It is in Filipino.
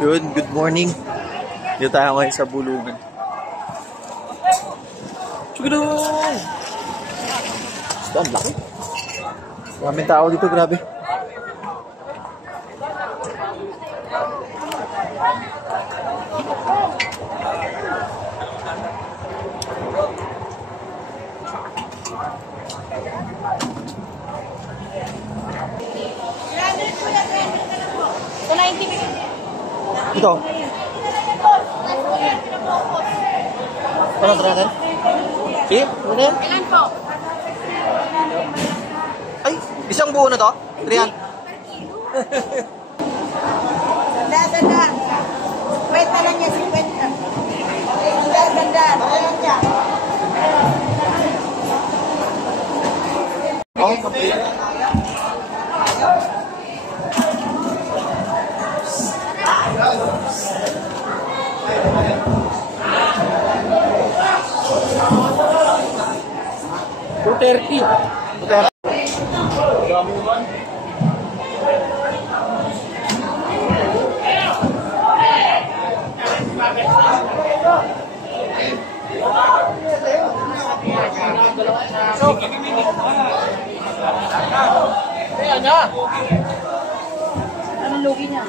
Yun, good morning. Dito tayo ngayon sa Bulungan. Chugudong! Ito, ang laki. Maraming tao dito, grabe. Ito. Ano ito natin? Eh? Ano yan? Ilan po? Ay, isang buo na to? 300. Dada. Wait na lang niya, 50. Dada. Ayan niya. Oh, complete. $230. Anong lugi niya?